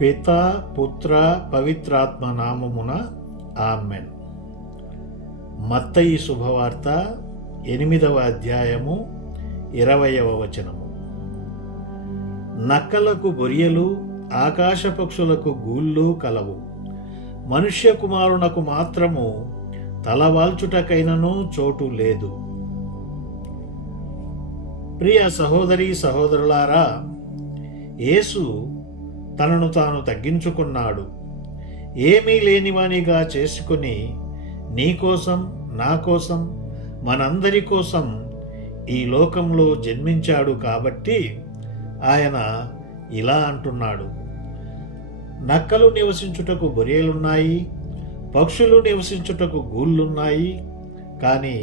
పితా పుత్ర పవిత్రాత్మ నామమున ఆమెన్. మత్తయి శుభవార్త 8వ అధ్యాయము 20వ వచనము. నక్కలకు బొరియలు, ఆకాశ పక్షులకు గూళ్ళు కలవు, మనుష్య కుమారునకు మాత్రము తలవాల్చుటకైనను చోటు లేదు. ప్రియ సహోదరీ సహోదరులారా, యేసు తనను తాను తగ్గించుకున్నాడు. ఏమీ లేనివానిగా చేసుకుని నీకోసం, నా కోసం, మనందరి కోసం ఈ లోకంలో జన్మించాడు. కాబట్టి ఆయన ఇలా అంటున్నాడు: నక్కలు నివసించుటకు బొరియలున్నాయి, పక్షులు నివసించుటకు గూళ్ళున్నాయి, కానీ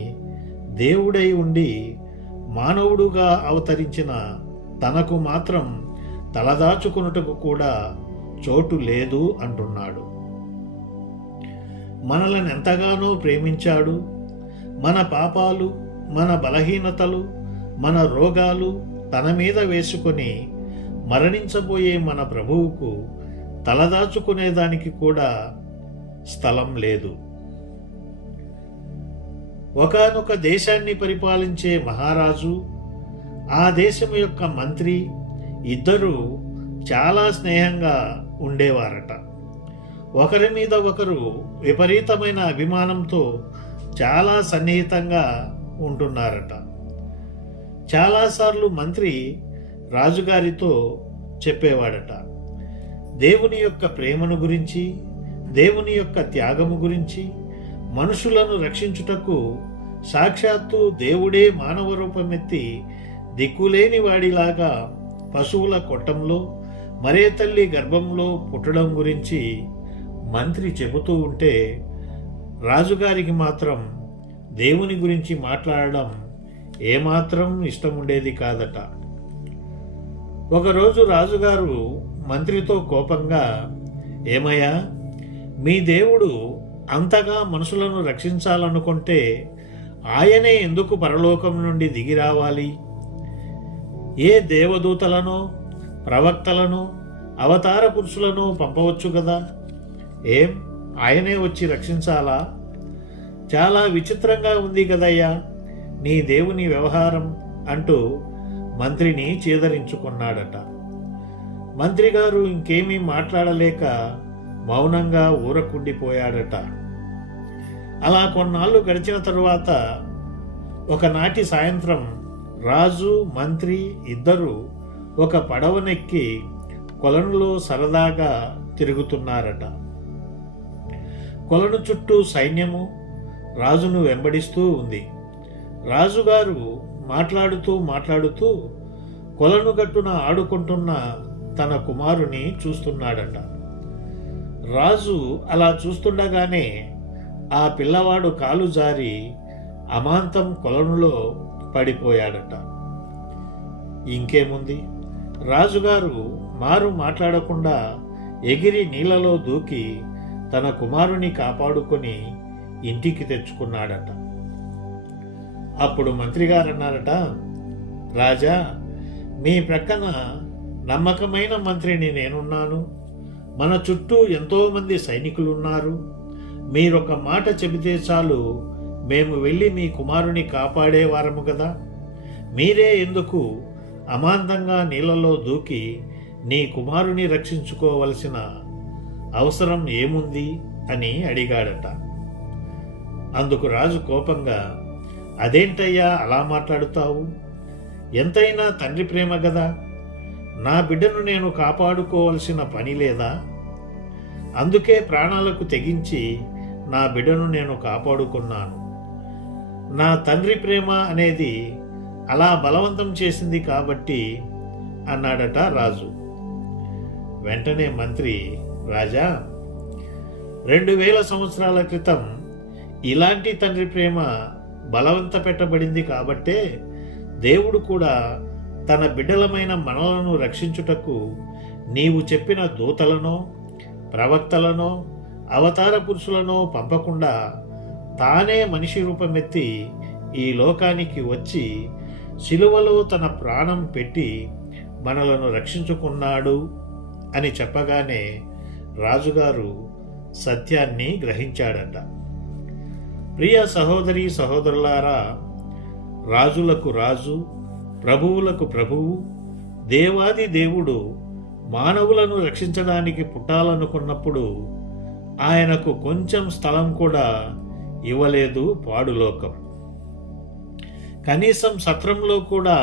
దేవుడై ఉండి మానవుడుగా అవతరించిన తనకు మాత్రం తలదాచుకొనుటకు కూడా చోటు లేదు అంటున్నాడు. మనలను ఎంతగానో ప్రేమించాడు. మన పాపాలు, మన బలహీనతలు, మన రోగాలు తన మీద వేసుకొని మరణించబోయే మన ప్రభువుకు తలదాచుకునేదానికి కూడా స్థలం లేదు. ఒకానొక దేశాన్ని పరిపాలించే మహారాజు, ఆ దేశం యొక్క మంత్రి ఇద్దరూ చాలా స్నేహంగా ఉండేవారట. ఒకరి మీద ఒకరు విపరీతమైన అభిమానంతో చాలా సన్నిహితంగా ఉంటున్నారట. చాలాసార్లు మంత్రి రాజుగారితో చెప్పేవాడట, దేవుని యొక్క ప్రేమను గురించి, దేవుని యొక్క త్యాగము గురించి, మనుషులను రక్షించుటకు సాక్షాత్తు దేవుడే మానవ రూపమెత్తి దిక్కులేని వాడిలాగా పశువుల కొట్టంలో, మరే తల్లి గర్భంలో పుట్టడం గురించి మంత్రి చెబుతూ ఉంటే రాజుగారికి మాత్రం దేవుని గురించి మాట్లాడడం ఏమాత్రం ఇష్టం ఉండేది కాదట. ఒకరోజు రాజుగారు మంత్రితో కోపంగా, ఏమయ్యా, మీ దేవుడు అంతగా మనుషులను రక్షించాలనుకుంటే ఆయనే ఎందుకు పరలోకం నుండి దిగి రావాలి? ఏ దేవదూతలను, ప్రవక్తలను, అవతార పురుషులను పంపవచ్చు కదా, ఏం ఆయనే వచ్చి రక్షించాలా? చాలా విచిత్రంగా ఉంది కదయ్యా నీ దేవుని వ్యవహారం అంటూ మంత్రిని చేదరించుకున్నాడట. మంత్రి గారు ఇంకేమీ మాట్లాడలేక మౌనంగా ఊరకుండిపోయాడట. అలా కొన్నాళ్ళు గడిచిన తరువాత ఒకనాటి సాయంత్రం రాజు, మంత్రి ఇద్దరు ఒక పడవనెక్కి కొలనులో సరదాగా తిరుగుతున్నారట. కొలను చుట్టూ సైన్యము రాజును వెంబడిస్తూ ఉంది. రాజుగారు మాట్లాడుతూ కొలను గట్టున ఆడుకుంటున్న తన కుమారుని చూస్తున్నాడట. రాజు అలా చూస్తుండగానే ఆ పిల్లవాడు కాలు జారి అమాంతం కొలనులో పడిపోయాడట. ఇంకేముంది, రాజుగారు మాట్లాడకుండా ఎగిరి నీళ్లలో దూకి తన కుమారుని కాపాడుకొని ఇంటికి తెచ్చుకున్నాడట. అప్పుడు మంత్రిగారు అన్నారట, రాజా, మీ ప్రక్కన నమ్మకమైన మంత్రిని నేనున్నాను, మన చుట్టూ ఎంతోమంది సైనికులున్నారు. మీరొక మాట చెబితే చాలు, మేము వెళ్ళి మీ కుమారుని కాపాడేవారము కదా. మీరే ఎందుకు అమాంతంగా నీళ్లలో దూకి నీ కుమారుని రక్షించుకోవలసిన అవసరం ఏముంది అని అడిగాడట. అందుకు రాజు కోపంగా, అదేంటయ్యా అలా మాట్లాడుతావు? ఎంతైనా తండ్రి ప్రేమ కదా, నా బిడ్డను నేను కాపాడుకోవలసిన పని లేదా? అందుకే ప్రాణాలకు తెగించి నా బిడ్డను నేను కాపాడుకున్నాను. నా తండ్రి ప్రేమ అనేది అలా బలవంతం చేసింది కాబట్టి అన్నాడట రాజు. వెంటనే మంత్రి, రాజా, 2000 సంవత్సరాల క్రితం ఇలాంటి తండ్రి ప్రేమ బలవంత పెట్టబడింది కాబట్టే దేవుడు కూడా తన బిడ్డలమైన మనలను రక్షించుటకు నీవు చెప్పిన దూతలనో, ప్రవక్తలనో, అవతార పురుషులనో పంపకుండా తానే మనిషి రూపమెత్తి ఈ లోకానికి వచ్చి శిలువలో తన ప్రాణం పెట్టి మనలను రక్షించుకున్నాడు అని చెప్పగానే రాజుగారు సత్యాన్ని గ్రహించాడట. ప్రియ సహోదరి సహోదరులారా, రాజులకు రాజు, ప్రభువులకు ప్రభువు, దేవాది దేవుడు మానవులను రక్షించడానికి పుట్టాలనుకున్నప్పుడు ఆయనకు కొంచెం స్థలం కూడా ఇవ్వలేదు పాడులోకం. కనీసం సత్రంలో కూడా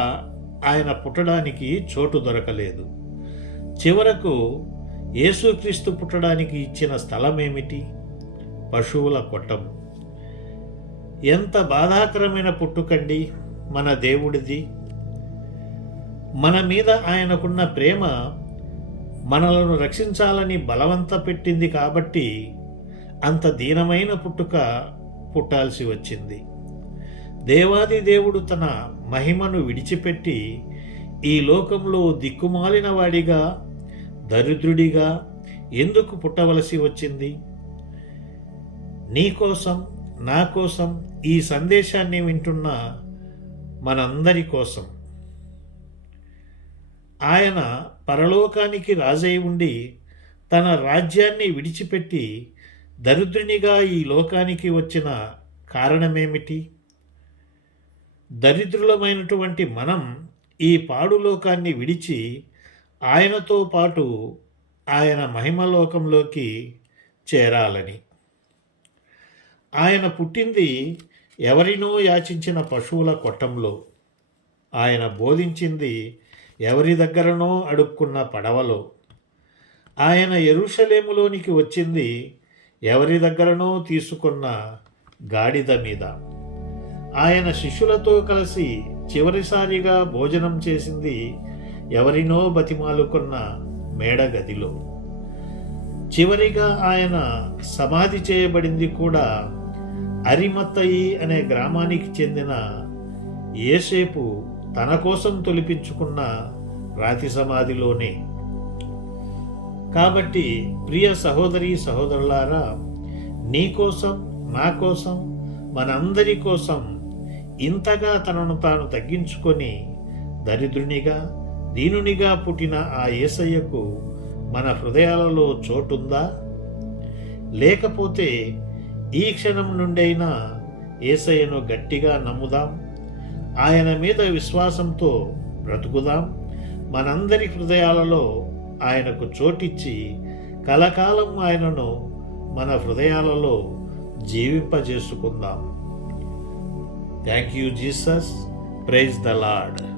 ఆయన పుట్టడానికి చోటు దొరకలేదు. చివరకు యేసుక్రీస్తు పుట్టడానికి ఇచ్చిన స్థలం ఏమిటి? పశువుల కొట్టం. ఎంత బాధాకరమైన పుట్టుకండి మన దేవుడిది. మన మీద ఆయనకున్న ప్రేమ మనలను రక్షించాలని బలవంత పెట్టింది కాబట్టి అంత దీనమైన పుట్టుక పుట్టాల్సి వచ్చింది. దేవాది దేవుడు తన మహిమను విడిచిపెట్టి ఈ లోకంలో దిక్కుమాలిన వాడిగా, దరిద్రుడిగా ఎందుకు పుట్టవలసి వచ్చింది? నీ కోసం, నా కోసం, ఈ సందేశాన్ని వింటున్న మనందరి కోసం. ఆయన పరలోకానికి రాజై ఉండి తన రాజ్యాన్ని విడిచిపెట్టి దరిద్రునిగా ఈ లోకానికి వచ్చిన కారణమేమిటి? దరిద్రులమైనటువంటి మనం ఈ పాడులోకాన్ని విడిచి ఆయనతో పాటు ఆయన మహిమలోకంలోకి చేరాలని. ఆయన పుట్టింది ఎవరినో యాచించిన పశువుల కొట్టంలో. ఆయన బోధించింది ఎవరి దగ్గరనో అడుక్కున్న పడవలో. ఆయన యెరూషలేములోనికి వచ్చింది ఎవరి దగ్గరనో తీసుకున్న గాడిద మీద. ఆయన శిష్యులతో కలిసి చివరిసారిగా భోజనం చేసింది ఎవరినో బతిమాలుకున్న మేడగదిలో. చివరిగా ఆయన సమాధి చేయబడింది కూడా అరిమత్తయి అనే గ్రామానికి చెందిన యేసేపు తన కోసం తొలిపించుకున్న రాతి సమాధిలోనే. కాబట్టి ప్రియ సహోదరి సహోదరులారా, నీ కోసం, నా కోసం, మనందరి కోసం ఇంతగా తనను తాను తగ్గించుకొని దరిద్రునిగా, దీనునిగా పుట్టిన ఆ యేసయ్యకు మన హృదయాలలో చోటుందా? లేకపోతే ఈ క్షణం నుండైనా యేసయ్యను గట్టిగా నమ్ముదాం, ఆయన మీద విశ్వాసంతో బ్రతుకుదాం. మనందరి హృదయాలలో ఆయనకు చోటిచ్చి కలకాలం ఆయనను మన హృదయాలలో జీవింపజేసుకుందాం. Thank you Jesus. Praise the lord.